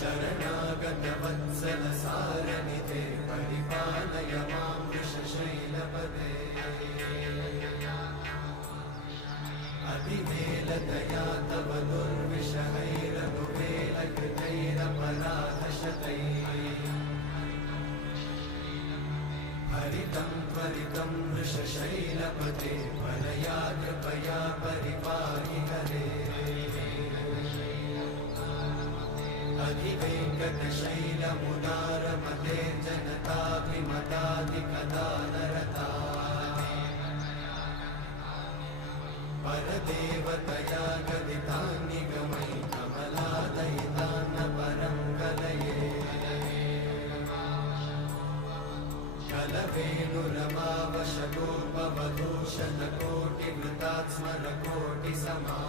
शरणागतवत्सल सारनिधे परिपालय मां वृषशैलपदे अतिवेलदया तव दुर्विषहैरनुवेलकृतैरपराधशतैः हरितं त्वरितं वृषशैलपते परया कृपया परिपाहि हरे अधिवेङ्कटशैलमुदारमते जनताभिमताधिकदानरता परदेवतया गदितान्निगमै कमलादयितान्न परं कलये कलवेणुरमावशतोपवधूशतकोटिवृतात् स्मरकोटिसमा